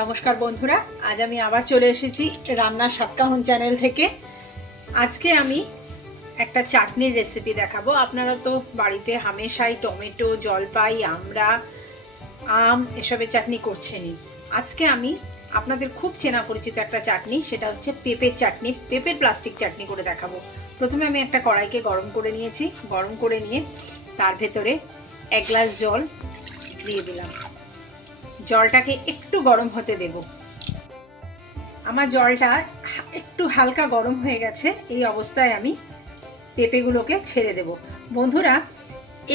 নমস্কার বন্ধুরা, আজ আমি আবার চলে এসেছি রান্নার সাতকাহন চ্যানেল থেকে। আজকে আমি একটা চাটনির রেসিপি দেখাবো। আপনারা তো বাড়িতে হামেশাই টমেটো, জলপাই, আমড়া, আম এসবের চাটনি করছেনই। আজকে আমি আপনাদের খুব চেনা পরিচিত একটা চাটনি, সেটা হচ্ছে পেঁপের চাটনি, পেঁপের প্লাস্টিক চাটনি করে দেখাবো। প্রথমে আমি একটা কড়াইকে গরম করে নিয়েছি। গরম করে নিয়ে তার ভেতরে 1 গ্লাস জল দিয়ে দিলাম। জলটাকে একটু গরম হতে দেব। আমার জলটা একটু হালকা গরম হয়ে গেছে। এই অবস্থায় আমি পেঁপেগুলোকে ছেড়ে দেব। বন্ধুরা,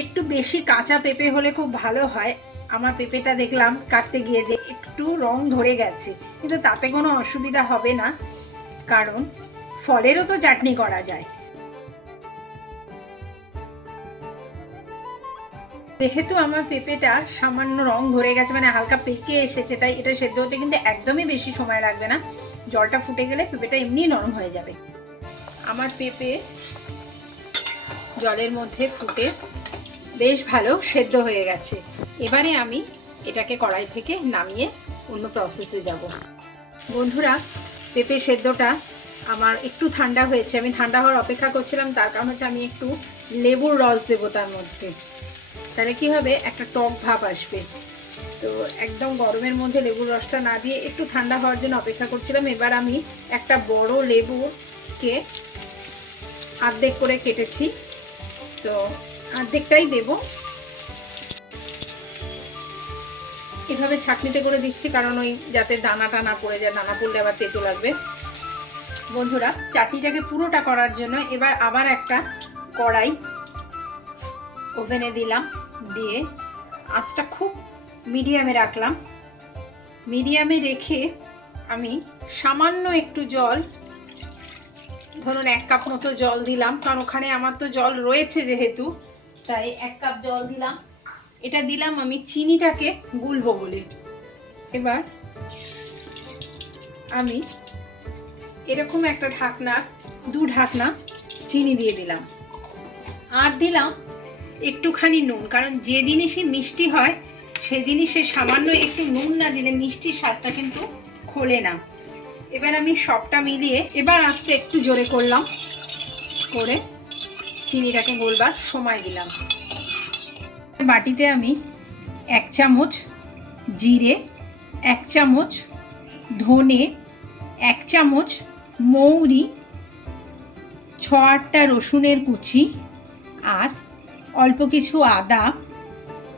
একটু বেশি কাঁচা পেঁপে হলে খুব ভালো হয়। আমার পেঁপেটা দেখলাম কাটতে গিয়ে যে একটু রং ধরে গেছে, কিন্তু তাতে কোনো অসুবিধা হবে না, কারণ ফলেরও তো চাটনি করা যায়। যেহেতু আমার পেঁপেটা সামান্য রং ধরে গেছে, মানে হালকা পেকে এসেছে, তাই এটা সেদ্ধ হতে কিন্তু একদমই বেশি সময় লাগবে না। জলটা ফুটে গেলে পেঁপেটা এমনি নরম হয়ে যাবে। আমার পেঁপে জলের মধ্যে ফুটে বেশ ভালো সেদ্ধ হয়ে গেছে। এবারে আমি এটাকে কড়াই থেকে নামিয়ে অন্য প্রসেসে যাব। বন্ধুরা, পেঁপে সেদ্ধটা আমার একটু ঠান্ডা হয়েছে। আমি ঠান্ডা হওয়ার অপেক্ষা করছিলাম, তার কারণ হচ্ছে আমি একটু লেবুর রস দেবো তার মধ্যে। তাহলে কি হবে, একটা টক ভাব আসবে। তো একদম গরমের মধ্যে লেবুর রসটা না দিয়ে একটু ঠান্ডা হওয়ার জন্য অপেক্ষা করছিলাম। এবার আমি একটা বড় লেবুকে অর্ধেক করে কেটেছি, তো অর্ধেকটাই দেব। এভাবে ছাঁকনিতে করে দিচ্ছি, কারণ ওই যাতে দানাটা না পড়ে যায়, দানা পড়লে আবার তেতো লাগবে। বন্ধুরা, চাটনিটাকে পুরোটা করার জন্য এবার আবার একটা কড়াই ওভেনে দিলাম। দিয়ে আঁচটা খুব মিডিয়ামে রাখলাম। মিডিয়ামে রেখে আমি সামান্য একটু জল, ধরুন 1 কাপ মতো জল দিলাম, কারণ ওখানে আমার তো জল রয়েছে যেহেতু, তাই 1 কাপ জল দিলাম। এটা দিলাম আমি চিনিটাকে গুলবো বলে। এবার আমি এরকম একটা ঢাকনা, 2 ঢাকনা চিনি দিয়ে দিলাম। আর দিলাম একটুখানি নুন, কারণ যে জিনিসই মিষ্টি হয় সেই জিনিসে সামান্য একটু নুন না দিলে মিষ্টির স্বাদটা কিন্তু খোলে না। এবার আমি সবটা মিলিয়ে এবার আস্তে একটু জোরে করলাম, করে চিনিটাকে গলবার সময় দিলাম। বাটিতে আমি 1 চামচ জিরে, 1 চামচ ধনে, 1 চামচ মৌরি, 6-8টা রসুনের কুচি, আর অল্প কিছু আদা,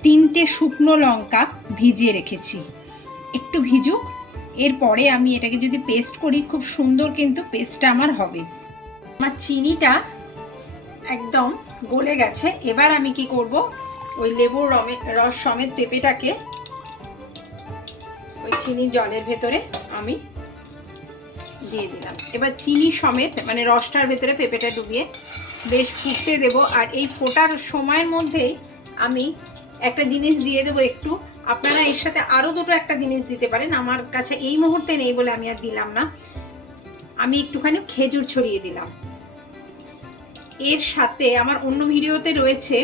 3টে শুকনো লঙ্কা ভিজিয়ে রেখেছি। একটু ভিজুক, এরপরে আমি এটাকে যদি পেস্ট করি খুব সুন্দর কিন্তু পেস্টটা আমার হবে। আমার চিনিটা একদম গলে গেছে। এবার আমি কি করব, ওই লেবুর রস সমেত পেঁপেটাকে ওই চিনির জলের ভেতরে আমি দিয়ে দিলাম। এবার চিনি সমেত মানে রসটার ভেতরে পেঁপেটা ডুবিয়ে বেশ ফুটতে দেব। আর এই ফোটার সময়ের মধ্যেই আমি একটা জিনিস দিয়ে দেবো একটু। আপনারা এর সাথে আরও দুটো একটা জিনিস দিতে পারেন, আমার কাছে এই মুহূর্তে নেই বলে আমি আর দিলাম না। আমি একটুখানি খেজুর ছড়িয়ে দিলাম। এর সাথে আমার অন্য ভিডিওতে রয়েছে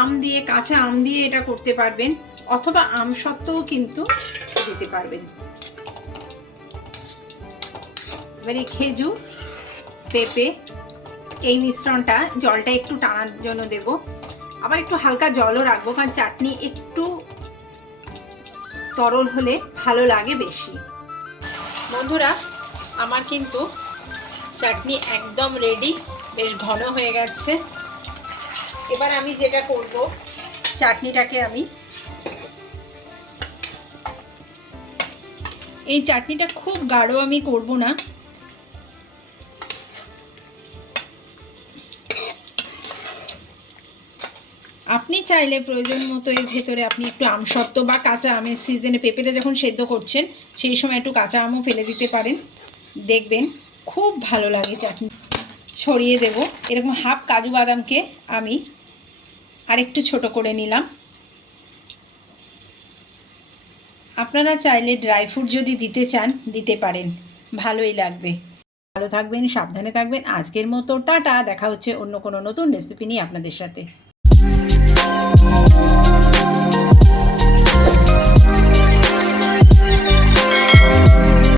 আম দিয়ে, কাঁচা আম দিয়ে এটা করতে পারবেন, অথবা আম সত্ত্বেও কিন্তু দিতে পারবেন। এবার এই খেজুর, পেঁপে, এই মিশ্রণটা জলটা একটু টানার জন্য দেব। আবার একটু হালকা জলও রাখবো, কারণ চাটনি একটু তরল হলে ভালো লাগে বেশি। বন্ধুরা, আমার কিন্তু চাটনি একদম রেডি, বেশ ঘন হয়ে গেছে। এবার আমি যেটা করব, চাটনিটাকে আমি, এই চাটনিটা খুব গাঢ় আমি করব না, আপনি চাইলে প্রয়োজন মতো এর ভেতরে আপনি একটু আমসত্ত্ব বা কাঁচা আমের সিজনে পেঁপেটা যখন সেদ্ধ করছেন সেই সময় একটু কাঁচা আমও ফেলে দিতে পারেন, দেখবেন খুব ভালো লাগে চাটনি। ছড়িয়ে দেব। এরকম হাফ কাজু বাদামকে আমি আরেকটু ছোট করে নিলাম। আপনারা চাইলে ড্রাই ফ্রুট যদি দিতে চান দিতে পারেন, ভালোই লাগবে। ভালো থাকবেন, সাবধানে থাকবেন। আজকের মতো টাটা। দেখা হচ্ছে অন্য কোনো নতুন রেসিপি নিয়ে আপনাদের সাথে।